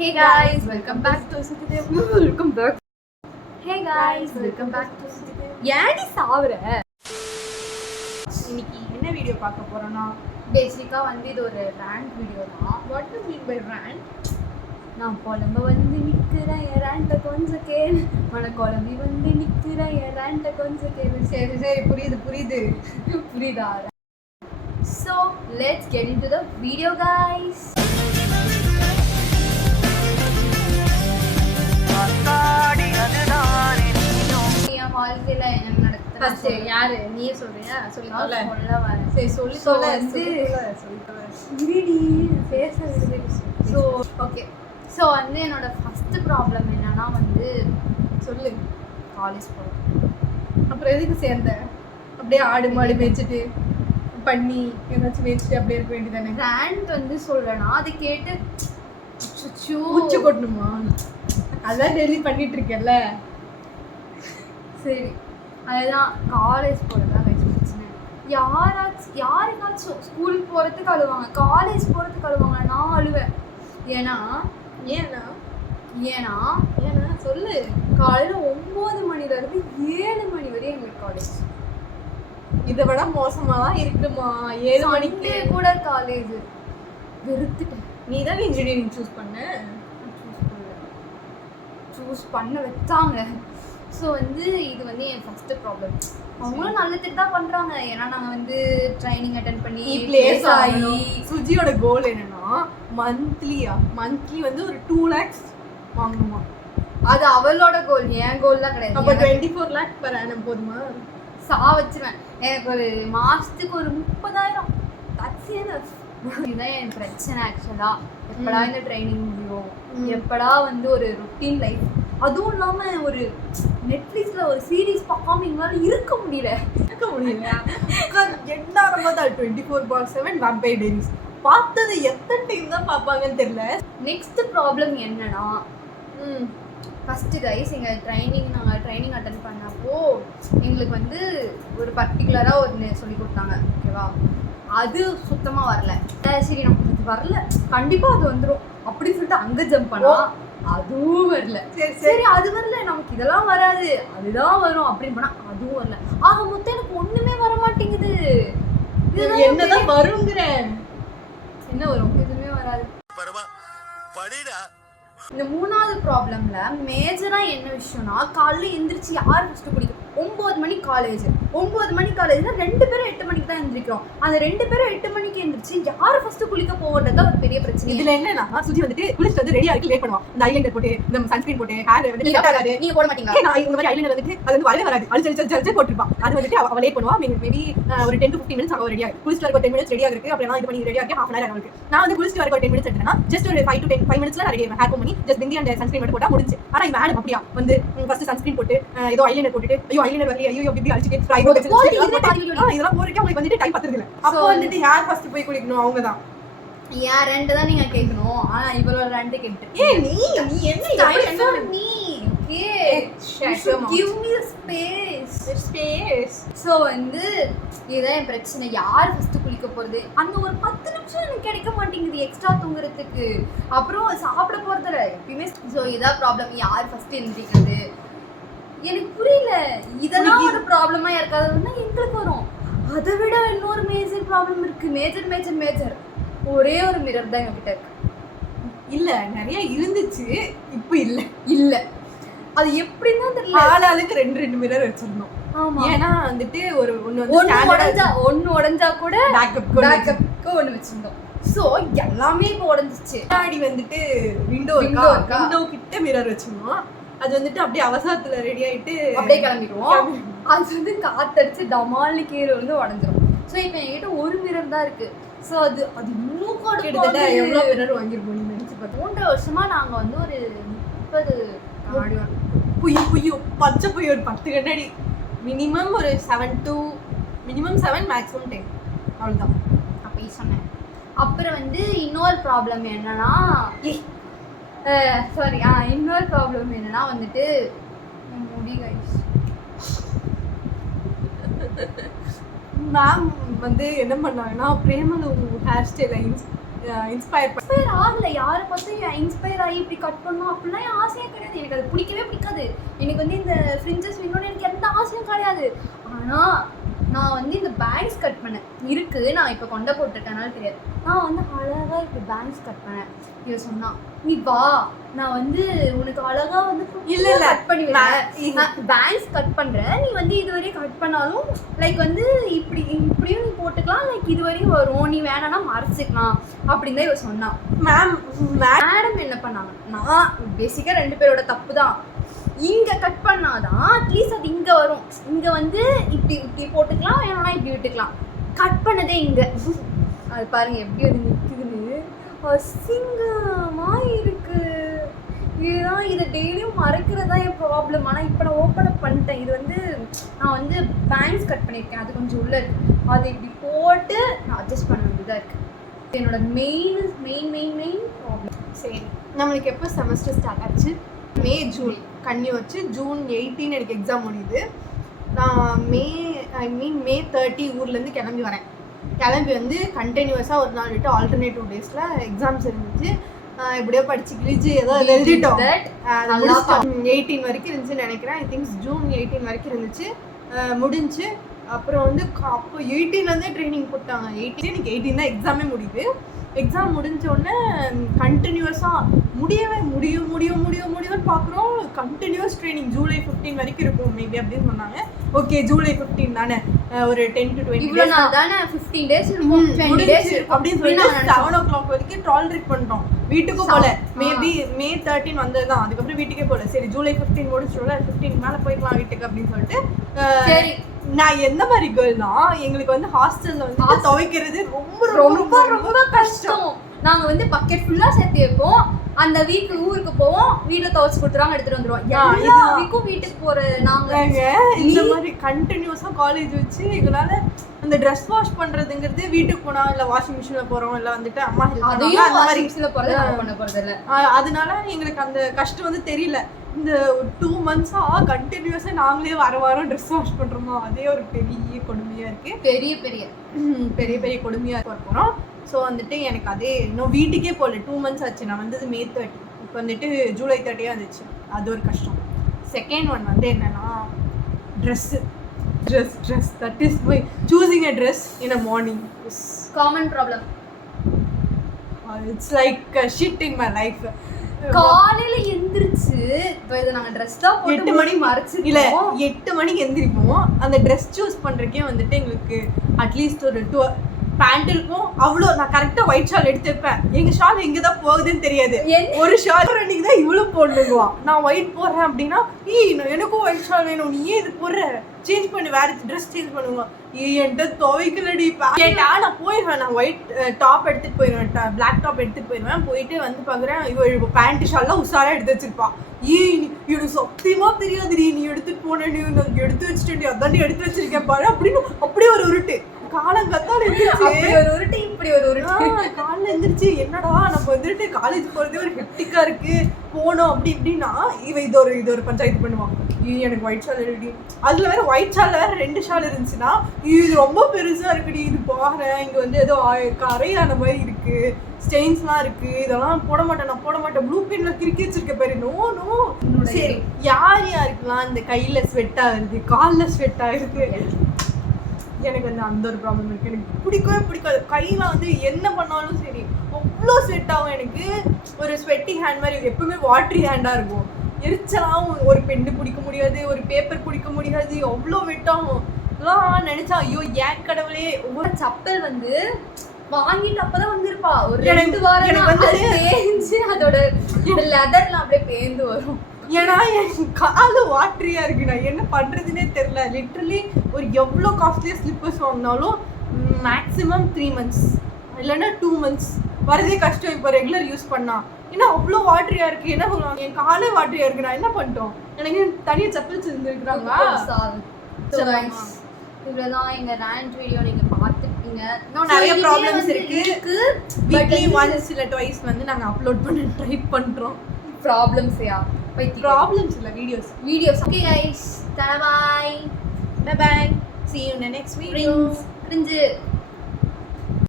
Hey guys, welcome back to Suthidev. Welcome back. Hey guys, welcome back to Suthidev. ஏன்டி சாவற? இன்னைக்கு என்ன video பார்க்க போறோம்னா பேசிக்கா வந்து இது ஒரு ரேண்ட் வீடியோ தான். what do you mean by rant? நான் குழம்ப வந்து நிக்கிறேன் என் ரேண்ட கொஞ்சம் கேளு. மன குழம்பி வந்து நிக்கிறேன் என் ரேண்ட கொஞ்சம் கேளு. சரி சரி புரியுது புரியுதா? So let's get into the video guys. என் வாழ்க்கையில என்ன நடக்குது ஃபர்ஸ்ட் யாரு நீயே சொல்றியா சொல்ல வரேன். சரி சொல்லி So சொல்ல வந்து இருடி பேச ஸோ ஓகே ஸோ வந்து என்னோட ஃபர்ஸ்ட் ப்ராப்ளம் என்னன்னா வந்து சொல்லு. காலேஜ் போகிறேன். அப்புறம் எதுக்கு சேர்ந்த? அப்படியே ஆடு மாடு மேய்ச்சிட்டு பண்ணி ஏதாச்சும் மேய்ச்சிட்டு அப்படியே இருக்க வேண்டியதானே? ரேண்ட் வந்து சொல்றேன்னா அது கேட்டு உச்சி கொட்டணுமா? அதான் டெய்லி பண்ணிட்டு இருக்கேன்ல. சரி அதுதான் காலேஜ் போகிறதா பிரச்சனை. யாருக்காச்சும் ஸ்கூல் போகிறதுக்கு அழுவாங்க, காலேஜ் போகிறதுக்கு அழுவாங்க. நான் அழுவேன். ஏன்னா ஏன்னா ஏன்னா ஏன்னா சொல்லு. காலையில் 9 மணிலேருந்து 7 மணி வரையும் எங்களுக்கு காலேஜ். இதை விட மோசமாலாம் இருக்குமா? 7 மணிக்கு கூட காலேஜ் வெறுத்துட்டேன். நீ தான் இன்ஜினியரிங் சூஸ் பண்ண. சூஸ் பண்ண வச்சாங்க. ஸோ வந்து இது வந்து என் ஃபஸ்ட்டு ப்ராப்ளம். அவங்களும் நல்லதுக்கு தான் பண்ணுறாங்க. ஏன்னா நாங்கள் வந்து ட்ரைனிங் அட்டென்ட் பண்ணி பிளேஸ் ஆகி சுஜியோட கோல் என்னன்னா மந்த்லி வந்து ஒரு 2 lakhs வாங்கணுமா. அது அவளோட கோல், என் கோல்லாம் கிடையாது. அப்போ 24 lakh per annum போதுமா? வச்சுவேன். எனக்கு ஒரு மாதத்துக்கு ஒரு 30,000. That's enough. இதுதான் என் பிரச்சனை ஆக்சுவலாக. எப்படா இந்த ட்ரைனிங் முடியும், எப்படா வந்து ஒரு ரொட்டீன் லைஃப், அதுவும் இல்லாமல் ஒரு நெட்ஃப்ளிக்ஸில் ஒரு சீரீஸ் பார்க்காம எங்களால் இருக்க முடியல. என்ன 24/7 வேம்பயர் டைரிஸ் பார்த்தது எத்தனை டைம் தான் பார்ப்பாங்கன்னு தெரியல. நெக்ஸ்ட் ப்ராப்ளம் என்னன்னா ஃபஸ்ட்டு கைஸ் நாங்கள் ட்ரைனிங் அட்டன் பண்ணப்போ எங்களுக்கு வந்து ஒரு பர்டிகுலராக ஒரு சொல்லி கொடுத்தாங்க. ஓகேவா? அது சுத்தமாக வரல. சரி நமக்கு வரல, கண்டிப்பாக அது வந்துடும் அப்படின்னு சொல்லிட்டு அங்கே ஜம்ப் பண்ணோம். அதுவும் வரல. சரி அது வரல, நமக்கு இதெல்லாம் வராது, அதுதான் வரும் அப்படின்னு பண்ணா அதுவும் வரல. ஆக மொத்தம் எனக்கு ஒண்ணுமே வர மாட்டேங்குது. என்னதான் வருங்கிற? என்ன வரும்? எதுவுமே வராது. இந்த 3வது ப்ராப்ளம்ல மேஜரா என்ன விஷயம்னா, காலையில் எந்திரிச்சு யார் ஃபர்ஸ்ட் குடிக்கும்? 9 மணி காலேஜ். 9 மணி காலேஜ்னா 2 பேரும் 8 மணிக்கு தான் எந்திரிக்கிறோம். அந்த 2 பேரும் 8 மணிக்கு எந்திரிச்சு யார் ஃபர்ஸ்ட் குளிக்க போகிறதா ஒரு பெரிய பிரச்சனை. இதுல என்னன்னா சுஜி வந்துட்டு குளிச்சுட்டு வந்து ரெடியா இருக்கு லேட் பண்ணுவா. இந்த ஐலைனர் போட்டு இந்த சன்ஸ்கிரீன் போட்டு ஹேர் வந்து செட் ஆகாது. நீங்க போட மாட்டீங்க? நான் இந்த மாதிரி ஐலைனர் வந்துட்டு அது வந்து வரவே வராது. அழிச்சு போட்டுருப்பா. அது வந்துட்டு அவ லேட் பண்ணுவா. மேபி ஒரு 10 to 15 minutes அவ ரெடியா இருக்கு. குளிச்சுட்டு வர 10 minutes ரெடியா இருக்கு. அப்புறம் நான் இது பண்ணி ரெடியா இருக்கு. half an hour ஆகும். நான் வந்து குளிச்சுட்டு வர 10 minutes எடுத்தேன்னா ஜஸ்ட் ஒரு 5 minutesல நான் ரெடி ஆவேன். ஹேர் பண்ணி ஜஸ்ட் பிந்தி அந்த சன்ஸ்கிரீன் மட்டும் போட்டா முடிஞ்சு. ஆனா இந்த மேடம் அப்படியா வந்து ஃபர்ஸ்ட் சன்ஸ்கிரீன் போட்டு ஏதோ ஐலைனர் போட்டுட்டு ஐயோ ஐலைனர் வரலையே ஐயோ இப்படி அழிச்சிட்டு இதெல்லாம் போறதுக்கு உங்களுக்கு வந்துட்டு டைம் பத்துறதில்ல. அப்போ வந்துட்டு யார் ஃபர்ஸ்ட் போய் குளிக்கணும்? அவங்க தான். ஏன் ரெண்ட் தான் நீங்க கேட்கணும். ஆனா இவளோட ரெண்ட் கேட்டு நீ என்ன நீ give me the space. So வந்து இதுதான் என் பிரச்சனை. யார் ஃபர்ஸ்ட் குளிக்க போறது? அந்த ஒரு 10 நிமிஷம் எனக்கு கிடைக்க மாட்டேங்குது எக்ஸ்ட்ரா தூங்குறதுக்கு. அப்புறம் சாப்பிட போறதில்ல எப்பயுமே. ஸோ இதான் ப்ராப்ளம். யார் ஃபர்ஸ்ட் எந்திரிக்கிறது எனக்கு புரியல. இதெல்லாம் ஒரு ப்ராப்ளமா இருக்காதுன்னா எங்களுக்கு வரும். அதை விட இன்னொரு மேஜர் ப்ராப்ளம் இருக்கு. மேஜர் ஒரே ஒரு மிரர் தான் எங்ககிட்ட இருக்கு. இல்ல நிறைய இருந்துச்சு, இப்போ இல்ல அது எப்படின்னா தெரியல. ஆளாளுக்கு 2 மிரர் வச்சிருந்தோம். ஏன்னா வந்துட்டு ஒன்னு உடைஞ்சா கூட பேக்கப்க்கு ஒன்னு வச்சிருந்தோம். ஸோ எல்லாமே இப்போ உடஞ்சிச்சு. முன்னாடி வந்துட்டு விண்டோ கிட்ட மிரர் வச்சிருந்தோம். அது வந்துட்டு அப்படியே அவசரத்துல ரெடி ஆயிட்டு அப்படியே கிளம்பிடுவோம். அது வந்து காத்தடிச்சு டமால்னு கீழே வந்து உடஞ்சிரும். ஸோ இப்போ என்கிட்ட ஒரு மிரர் தான் இருக்கு. ஸோ அது இன்னும் கிட்டத்தட்ட எவ்வளோ மிரர் வாங்கியிருப்போம் நீ நினைச்சு பார்த்து. 3 வருஷமா நாங்க வந்து ஒரு 30 புய்யு பச்சை புய் ஒரு 10 கண்ணாடி மினிமம் ஒரு 7 மேக்ஸிமம் 10 அவ்வளோதான். அப்போ சொன்னேன். அப்புறம் வந்து இன்னொரு ப்ராப்ளம் என்னன்னா இன்னொரு ப்ராப்ளம் என்னன்னா வந்துட்டு முடி கைஸ். மேம் வந்து என்ன பண்ணாங்கன்னா Premalu hair style lines inspire ஆகல. யாரை பார்த்து இன்ஸ்பயர் ஆகி இப்படி கட் பண்ணணும் அப்படிலாம் என் ஆசையே கிடையாது. எனக்கு அது பிடிக்கவே பிடிக்காது. எனக்கு வந்து இந்த ஃப்ரிஞ்சஸ் வேணும்னு எனக்கு எந்த ஆசையும் கிடையாது. ஆனால் நான் வந்து இந்த பேங்க்ஸ் கட் பண்ணேன் இருக்குது. நான் இப்போ கொண்ட போட்டிருக்கனால தெரியாது. நான் வந்து அழகாக இப்போ பேங்க்ஸ் கட் பண்ணேன். இவ சொன்னா நீ வா, நான் வந்து உனக்கு அழகா வந்து இல்ல கட் பண்ணி பேங்க்ஸ் கட் பண்றேன். நீ வந்து இதுவரையும் கட் பண்ணாலும் லைக் வந்து இப்படியும் நீ போட்டுக்கலாம். லைக் இதுவரையும் வரும், நீ வேணாம்னா மறைச்சிக்கலாம் அப்படின்னு தான் இவ சொன்னா. மேடம் என்ன பண்ணாங்க, நான் பேசிக்கா 2 பேரோட தப்பு தான். இங்கே கட் பண்ணாதான் அட்லீஸ்ட் அது இங்கே வரும். இங்கே வந்து இப்படி போட்டுக்கலாம், வேணும்னா இப்படி விட்டுக்கலாம். கட் பண்ணதே இங்கே. அது பாருங்க எப்படி வந்து நிற்குதுன்னு, அசிங்கமாக இருக்கு. இதுதான், இதை டெய்லியும் மறைக்கிறதா என் ப்ராப்ளம். ஆனால் இப்போ நான் ஓப்பன் அப் பண்ணிட்டேன். இது வந்து நான் வந்து பேங்க்ஸ் கட் பண்ணியிருக்கேன், அது கொஞ்சம் உள்ள இருக்கு. அதை இப்படி போட்டு நான் அட்ஜஸ்ட் பண்ண வேண்டியதாக இருக்குது. என்னோட மெயின் ப்ராப்ளம். சரி, நம்மளுக்கு எப்போ செமஸ்டர் ஸ்டார்ட் ஆச்சு? மே ஜூன் கண்ணி வச்சு ஜூன் 18 எனக்கு எக்ஸாம் முடியுது. நான் மே 30 ஊர்லேருந்து கிளம்பி வரேன். கிளம்பி வந்து கண்டினியூஸாக ஒரு நாள் விட்டு ஆல்டர்னேட்டிவ் டேஸில் எக்ஸாம்ஸ் இருந்துச்சு. இப்படியோ படிச்சு கிழிச்சு ஏதோ எழுதிட்டோம். 18 வரைக்கும் இருந்துச்சுன்னு நினைக்கிறேன். ஐ திங்க்ஸ் ஜூன் 18 வரைக்கும் இருந்துச்சு, முடிஞ்சு. அப்புறம் வந்து அப்போ 18 ட்ரைனிங் போட்டாங்க. 18 எனக்கு 18 தான் எக்ஸாமே முடியுது. எக்ஸாம் முடிஞ்சோடனே கண்டினியூஸாக முடியும்னு பார்க்குறோம். கண்டினியூஸ் ட்ரைனிங் ஜூலை 15 வரைக்கும் இருக்கும் மேபி அப்படின்னு சொன்னாங்க. ஓகே, ஜூலை 15 தானே, ஒரு 10 to 20 டேஸ் தானே, 15 டேஸ் இருக்கும், 20 டேஸ் அப்படின்னு சொல்லிட்டு 7 o'clock வரைக்கும் டாலரேட் பண்ணிட்டோம். வீட்டுக்கும் போல. மேபி மே 13 வந்தது தான், அதுக்கப்புறம் வீட்டுக்கே போல. சரி, ஜூலை 15 முடிச்சிட்டோம்ல, 15 மேலே போய்க்கலாம் வீட்டுக்கு அப்படின்னு சொல்லிட்டு. சரி, நான் எந்த மாதிரி கேர்ள்னா, எங்களுக்கு வந்து ஹாஸ்டல்ல வந்து துவைக்கிறது ரொம்ப கஷ்டம். நாங்க வந்து பக்கெட் ஃபுல்லா சேர்த்து வைப்போம். அந்த வீக்கு ஊருக்கு போவோம், வீட்டில் துவைச்சு கொடுத்துருவாங்க, எடுத்துட்டு வந்துருவோம். எல்லா வீக்கும் வீட்டுக்கு போற நாங்க இந்த மாதிரி கண்டினியூஸா காலேஜ் வச்சு எங்களால அந்த ட்ரெஸ் வாஷ் பண்றதுங்கிறது வீட்டுக்கு போனா இல்ல வாஷிங் மிஷின்ல போறோம், இல்ல வந்துட்டு அம்மா அதனால எங்களுக்கு அந்த கஷ்டம் வந்து தெரியல. இந்த 2 months-ஆ கண்டினியூஸா நாங்களே வாரம் ட்ரெஸ் வாஷ் பண்றோமா, அதே ஒரு பெரிய கொடுமையா இருக்கு. பெரிய கொடுமையா போறோம். ஸோ வந்துட்டு எனக்கு அதே இன்னும் வீட்டுக்கே போகல. 2 months ஆச்சு. நான் வந்தது மே 30, இப்போ வந்துட்டு ஜூலை 30 வந்துச்சு. அது ஒரு கஷ்டம். செகண்ட் ஒன் வந்து என்னன்னா dress. That is my choosing a dress in a morning is common problem. It's like a shit in my life. காலையில எந்திரிச்சு இப்போ இதை நாங்கள் ட்ரெஸ் தான் 8 மணிக்கு மறைச்சு இல்லை 8 மணிக்கு எந்திரிப்போம். அந்த ட்ரெஸ் சூஸ் பண்ணுறக்கே வந்துட்டு எங்களுக்கு அட்லீஸ்ட் ஒரு 2 பேண்ட் இருக்கும். அவ்வளோ நான் கரெக்டாக ஒயிட் ஷால் எடுத்து வைப்பேன். எங்கள் ஷால் எங்கே தான் போகுதுன்னு தெரியாது. ஒரு ஷால் அன்னைக்கு தான் இவ்வளோ போடணுங்குவான். நான் ஒயிட் போடுறேன் அப்படின்னா, எனக்கும் ஒயிட் ஷால் வேணும், நீ ஏன் இது போடுற, சேஞ்ச் பண்ணி வேறு ட்ரெஸ் சேஞ்ச் பண்ணுவான். என்கிட்ட துவைக்கலடி கேட்டா நான் போயிடுவேன். நான் ஒயிட் டாப் எடுத்துகிட்டு போயிடுவேன், பிளாக் டாப் எடுத்துகிட்டு போயிடுவேன். போயிட்டு வந்து பார்க்குறேன், இவ பேண்ட் ஷால்லாம் உஷாராக எடுத்து வச்சிருப்பான். எனக்கு சத்தியமாக தெரியாதுடி, நீ எடுத்துகிட்டு போனேன், நான் எடுத்து வச்சுட்டேன், அதான் எடுத்து வச்சிருக்கேன் பாரு அப்படின்னு. அப்படியே ஒரு உருட்டு காலங்கத்தால் உருட்டு, இப்படி ஒரு உருட்டு. காலைல எழுந்திரிச்சு என்னடா நம்ம வந்துட்டு காலேஜ் போகிறதே ஒரு ஹெக்டிக்காக இருக்கு, போனோம் அப்படி இப்படின்னா இது ஒரு பஞ்சாயத்து பண்ணுவான். எனக்கு ஒயிட் ஷால் ரெடி. அதில் வேற ஒயிட் ஷாலில் வேற 2 ஷால் இருந்துச்சுன்னா, இது ரொம்ப பெருசாக இருக்குடி, இது பாரு இங்கே வந்து ஏதோ கரையான மாதிரி இருக்கு, ஸ்டெயின்ஸ்லாம் இருக்கு, இதெல்லாம் போட மாட்டேன். ப்ளூ பென்ல கிறுக்கி வச்சிருக்க பாரு. நோ. சரி, யாருக்கெல்லாம் இந்த கையில் ஸ்வெட் ஆகுது, காலில் ஸ்வெட் ஆகுது, எனக்கு வந்து அந்த ஒரு ப்ராப்ளம் இருக்குது. எனக்கு பிடிக்காது. கையில் வந்து என்ன பண்ணாலும் சரி அவ்வளோ ஸ்வெட் ஆகும். எனக்கு ஒரு ஸ்வெட்டி ஹேண்ட் மாதிரி எப்பவுமே வாட்ரி ஹேண்டாக இருக்கும். எரிச்சலாகவும் ஒரு பெண்ணு பிடிக்க முடியாது, ஒரு பேப்பர் பிடிக்க முடியாது, அவ்வளோ வெட்டாகும். அதெல்லாம் நினச்சா ஐயோ ஏன் கடவுளே. ஒவ்வொரு சப்பல் வந்து வாங்கிட்டு அப்பதான் வந்திருப்பா, ஒரு 2 வாரம் எனக்கு வந்து பேஞ்சு அதோட லெதர்லாம் அப்படியே பேந்து வரும். ஏன்னா என் காலு வாட்டரியாக இருக்குது. நான் என்ன பண்ணுறதுனே தெரில. லிட்ரலி ஒரு எவ்வளோ காஸ்ட்லியாக ஸ்லிப்பர்ஸ் வாங்கினாலும் மேக்ஸிமம் 3 months இல்லைன்னா 2 months வரதே கஷ்டம். இப்போ ரெகுலர் யூஸ் பண்ணால் ஏன்னா அவ்வளோ வாட்டரியாக இருக்குது. என்ன சொல்லுவாங்க, என் காலே வாட்டரியாக இருக்குது, நான் என்ன பண்ணிட்டோம், எனக்கு தனியாக செப்பல்ஸ் இருந்துருக்குறாங்களா. இவ்வளோதான் எங்கள் ரேண்ட் வீடியோ நீங்கள் பார்த்துருக்கீங்க. இன்னும் நிறைய ப்ராப்ளம்ஸ் இருக்குது. வீக்லி ஒன்ஸ் இல்லை ட்வைஸ் வந்து நாங்கள் அப்லோட் பண்ண ட்ரை பண்ணுறோம். ப்ராப்ளம்ஸையா? Problems இல்ல, videos. Okay guys, bye. See you in the next video. Cringe.